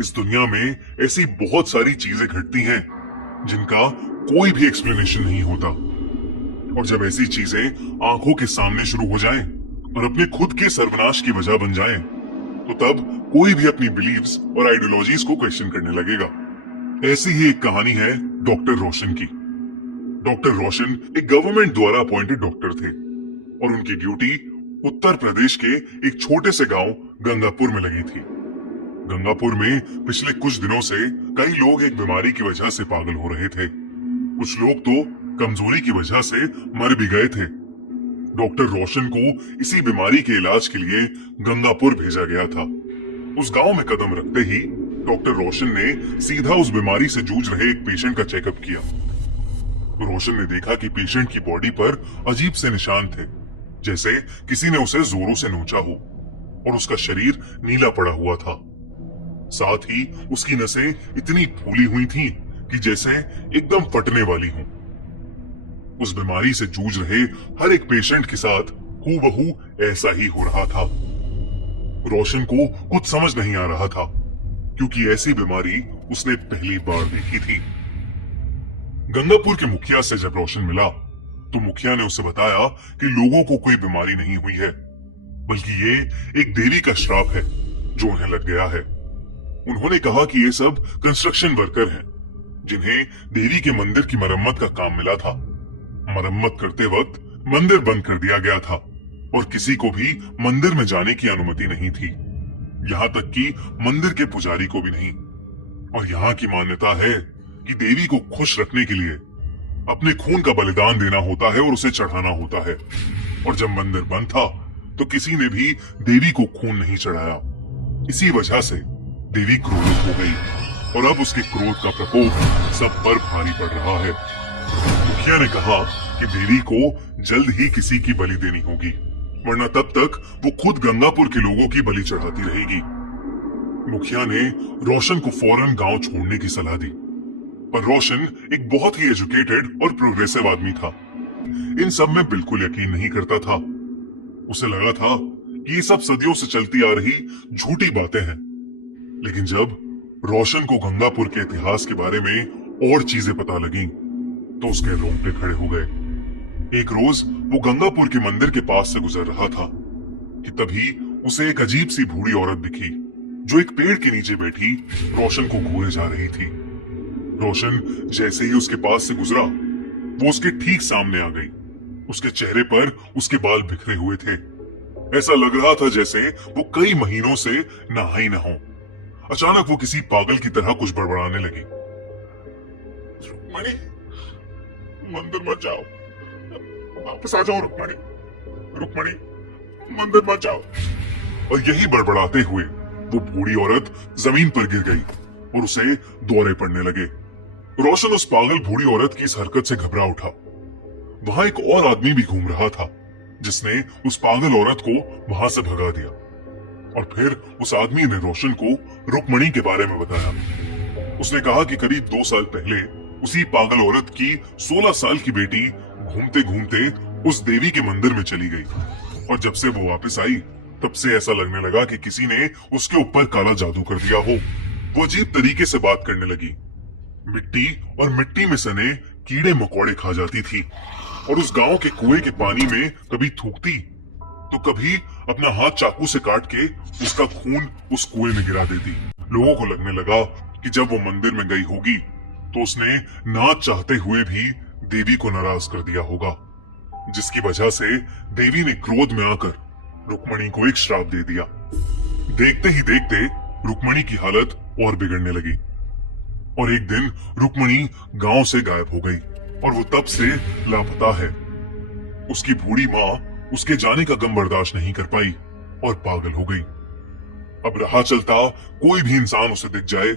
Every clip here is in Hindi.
इस दुनिया में ऐसी बहुत सारी चीजें घटती हैं जिनका कोई भी एक्सप्लेनेशन नहीं होता। और जब ऐसी चीजें आंखों के सामने शुरू हो जाएं और अपने खुद के सर्वनाश की वजह बन जाएं, तो तब कोई भी अपनी बिलीव्स और आइडियोलॉजीज को क्वेश्चन करने लगेगा। ऐसी ही एक कहानी है डॉक्टर रोशन की। डॉक्टर रोशन एक गवर्नमेंट द्वारा अपॉइंटेड डॉक्टर थे और उनकी ड्यूटी उत्तर प्रदेश के एक छोटे से गांव गंगापुर में लगी थी। गंगापुर में पिछले कुछ दिनों से कई लोग एक बीमारी की वजह से पागल हो रहे थे। कुछ लोग तो कमजोरी की वजह से मर भी गए थे। डॉक्टर रोशन को इसी बीमारी के इलाज के लिए गंगापुर भेजा गया था। उस गांव में कदम रखते ही डॉक्टर रोशन ने सीधा उस बीमारी से जूझ रहे एक पेशेंट का चेकअप किया। रोशन ने देखा कि पेशेंट की बॉडी पर अजीब से निशान थे, जैसे किसी ने उसे जोरों से नोचा हो, और उसका शरीर नीला पड़ा हुआ था। साथ ही उसकी नसें इतनी फूली हुई थीं कि जैसे एकदम फटने वाली हों। उस बीमारी से जूझ रहे हर एक पेशेंट के साथ हूबहू ऐसा ही हो रहा था। रोशन को कुछ समझ नहीं आ रहा था, क्योंकि ऐसी बीमारी उसने पहली बार देखी थी। गंगापुर के मुखिया से जब रोशन मिला तो मुखिया ने उसे बताया कि लोगों को कोई बीमारी नहीं हुई है, बल्कि ये एक देवी का श्राप है जो उन्हें लग गया है। उन्होंने कहा कि ये सब कंस्ट्रक्शन वर्कर हैं, जिन्हें देवी के मंदिर की मरम्मत का काम मिला था। मरम्मत करते वक्त मंदिर बंद कर दिया गया था और किसी को भी मंदिर में जाने की अनुमति नहीं थी, यहाँ तक कि मंदिर के पुजारी को भी नहीं। और यहाँ की मान्यता है कि देवी को खुश रखने के लिए अपने खून का बलिदान देना होता है और उसे चढ़ाना होता है। और जब मंदिर बंद था तो किसी ने भी देवी को खून नहीं चढ़ाया। इसी वजह से देवी क्रोधित हो गई और अब उसके क्रोध का प्रकोप सब पर भारी पड़ रहा है। मुखिया ने कहा कि देवी को जल्द ही किसी की बलि देनी होगी, वरना तब तक वो खुद गंगापुर के लोगों की बलि चढ़ाती रहेगी। मुखिया ने रोशन को फौरन गांव छोड़ने की सलाह दी, पर रोशन एक बहुत ही एजुकेटेड और प्रोग्रेसिव आदमी था। इन सब में बिल्कुल यकीन नहीं करता था। उसे लगा था कि ये सब सदियों से चलती आ रही झूठी बातें हैं। लेकिन जब रोशन को गंगापुर के इतिहास के बारे में और चीजें पता लगीं, तो उसके रोंगटे खड़े हो गए। एक रोज वो गंगापुर के मंदिर के पास से गुजर रहा था कि तभी उसे एक अजीब सी बूढ़ी औरत दिखी, जो एक पेड़ के नीचे बैठी रोशन को घूरे जा रही थी। रोशन जैसे ही उसके पास से गुजरा, वो उसके ठीक सामने आ गई। उसके चेहरे पर उसके बाल बिखरे हुए थे। ऐसा लग रहा था जैसे वो कई महीनों से नहा ही न हो। अचानक वो किसी पागल की तरह कुछ बड़बड़ाने लगी। रुक्मणी, मंदिर मत जाओ, वापस आ जाओ। रुक्मणी, रुक्मणी, मंदिर मत जाओ। और यही बड़बड़ाते हुए वो बूढ़ी औरत जमीन पर गिर गई और उसे दौरे पड़ने लगे। रोशन उस पागल बूढ़ी औरत की इस हरकत से घबरा उठा। वहां एक और आदमी भी घूम रहा था, जिसने उस पागल औरत को वहां से भगा दिया। और फिर उस आदमी ने रोशन को रुक्मणी के बारे में बताया। उसने कहा कि करीब 2 साल पहले उसी पागल औरत की 16 साल की बेटी घूमते घूमते उस देवी के मंदिर में चली गई, और जब से वो वापस आई तब से ऐसा लगने लगा कि किसी ने उसके ऊपर काला जादू कर दिया हो। वो अजीब तरीके से बात करने लगी। मिट्टी और मिट्टी में सने कीड़े मकोड़े खा जाती थी और उस गांव के कुएं के पानी में कभी थूकती तो कभी अपना हाथ चाकू से काट के उसका खून उस कुएं में गिरा देती। लोगों को लगने लगा कि जब वो मंदिर में गई होगी तो उसने ना चाहते हुए भी देवी को नाराज कर दिया होगा, जिसकी वजह से देवी ने क्रोध में आकर रुक्मणी को एक श्राप दे दिया। देखते ही देखते रुक्मणी की हालत और बिगड़ने लगी और एक दिन रुक्मणी गांव से गायब हो गई और वो तब से लापता है। उसकी बूढ़ी माँ उसके जाने का गम बर्दाश्त नहीं कर पाई और पागल हो गई। अब राह चलता कोई भी इंसान उसे दिख जाए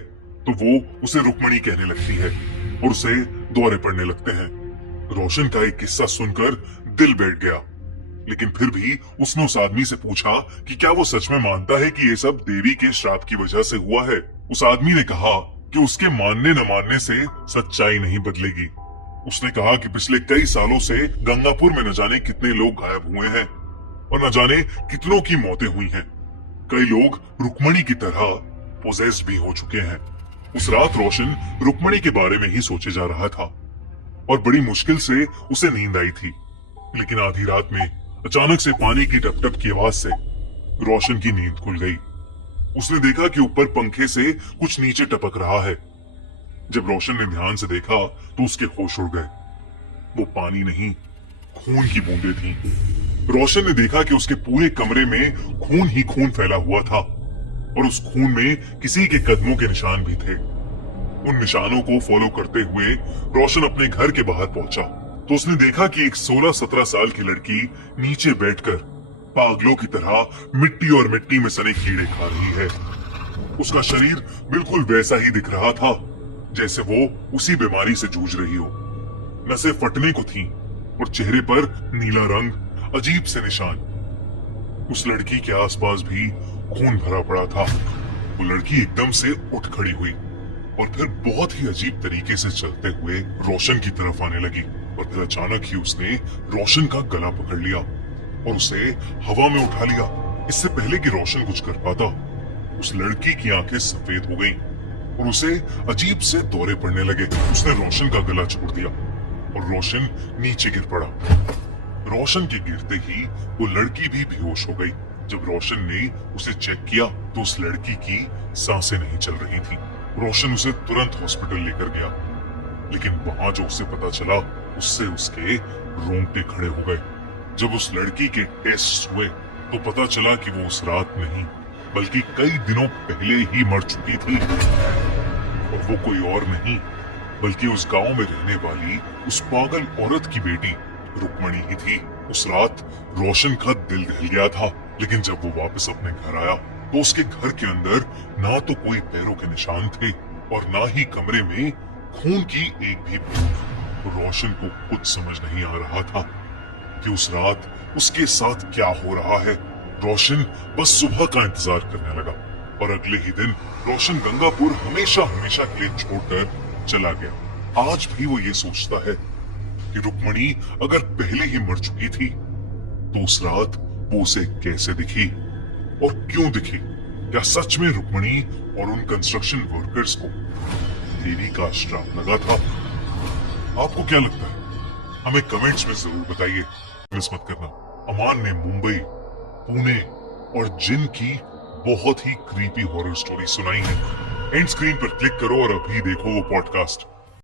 तो वो उसे रुक्मणी कहने लगती है और उसे दौरे पड़ने लगते हैं। रोशन का एक किस्सा सुनकर दिल बैठ गया, लेकिन फिर भी उसने उस आदमी से पूछा कि क्या वो सच में मानता है कि ये सब देवी के श्राप की वजह से हुआ है। उस आदमी ने कहा कि उसके मानने न मानने से सच्चाई नहीं बदलेगी। उसने कहा कि पिछले कई सालों से गंगापुर में न जाने कितने लोग गायब हुए हैं और न जाने कितनों की मौतें हुई हैं। कई लोग रुक्मणी की तरह पोजेस्ड भी हो चुके हैं। उस रात रोशन रुक्मणी के बारे में ही सोचे जा रहा था और बड़ी मुश्किल से उसे नींद आई थी। लेकिन आधी रात में अचानक से पानी की टप-टप की आवाज से रोशन की नींद खुल गई। उसने देखा कि ऊपर पंखे से कुछ नीचे टपक रहा है। जब रोशन ने ध्यान से देखा तो उसके होश उड़ गए। वो पानी नहीं, खून की बूंदें थीं। रोशन ने देखा कि उसके पूरे कमरे में खून ही खून फैला हुआ था और उस खून में किसी के कदमों के निशान भी थे। उन निशानों को फॉलो करते हुए रोशन अपने घर के बाहर पहुंचा तो उसने देखा कि एक 16-17 साल की लड़की नीचे बैठकर पागलों की तरह मिट्टी और मिट्टी में सने कीड़े खा रही है। उसका शरीर बिल्कुल वैसा ही दिख रहा था जैसे वो उसी बीमारी से जूझ रही हो। नसें फटने को थीं और चेहरे पर नीला रंग, अजीब से निशान। उस लड़की के आसपास भी खून भरा पड़ा था। वो लड़की एकदम से उठ खड़ी हुई और फिर बहुत ही अजीब तरीके से चलते हुए रोशन की तरफ आने लगी और फिर अचानक ही उसने रोशन का गला पकड़ लिया और उसे हवा में उठा लिया। इससे पहले कि रोशन कुछ कर पाता, उस लड़की की आंखें सफेद हो गईं और उसे अजीब से दौरे पड़ने लगे। उसने रोशन का गला छोड़ दिया और रोशन नीचे गिर पड़ा। रोशन के गिरते ही वो लड़की भी बेहोश हो गई। जब रोशन ने उसे चेक किया तो उस लड़की की सांसें नहीं चल रही थी। रोशन उसे तुरंत हॉस्पिटल लेकर गया, लेकिन वहां जो उसे पता चला उससे उसके रोंगटे खड़े हो गए। जब उस लड़की के टेस्ट हुए तो पता चला कि वो उस रात नहीं बल्कि कई दिनों पहले ही मर चुकी थी और वो कोई और नहीं बल्कि उस गांव में रहने वाली उस पागल औरत की बेटी रुक्मणी ही थी। उस रात रोशन का दिल दहल गया था, लेकिन जब वो वापस अपने घर आया तो उसके घर के अंदर ना तो कोई पैरों के निशान थे और ना ही कमरे में खून की एक भी बूंद। रोशन को कुछ समझ नहीं आ रहा था कि उस रात उसके साथ क्या हो रहा है। रोशन बस सुबह का इंतजार करने लगा और अगले ही दिन रोशन गंगापुर हमेशा हमेशा के लिए छोड़कर चला गया। आज भी वो ये सोचता है कि रुक्मणी अगर पहले ही मर चुकी थी तो उस रात वो उसे कैसे दिखी और क्यों दिखी। क्या सच में रुक्मणी और उन कंस्ट्रक्शन वर्कर्स को देवी का श्राप लगा था? आपको क्या लगता है? हमें कमेंट्स में जरूर बताइए। मिस मत करना। अमान ने मुंबई, पुणे और जिन की बहुत ही क्रीपी हॉरर स्टोरी सुनाई है। एंड स्क्रीन पर क्लिक करो और अभी देखो वो पॉडकास्ट।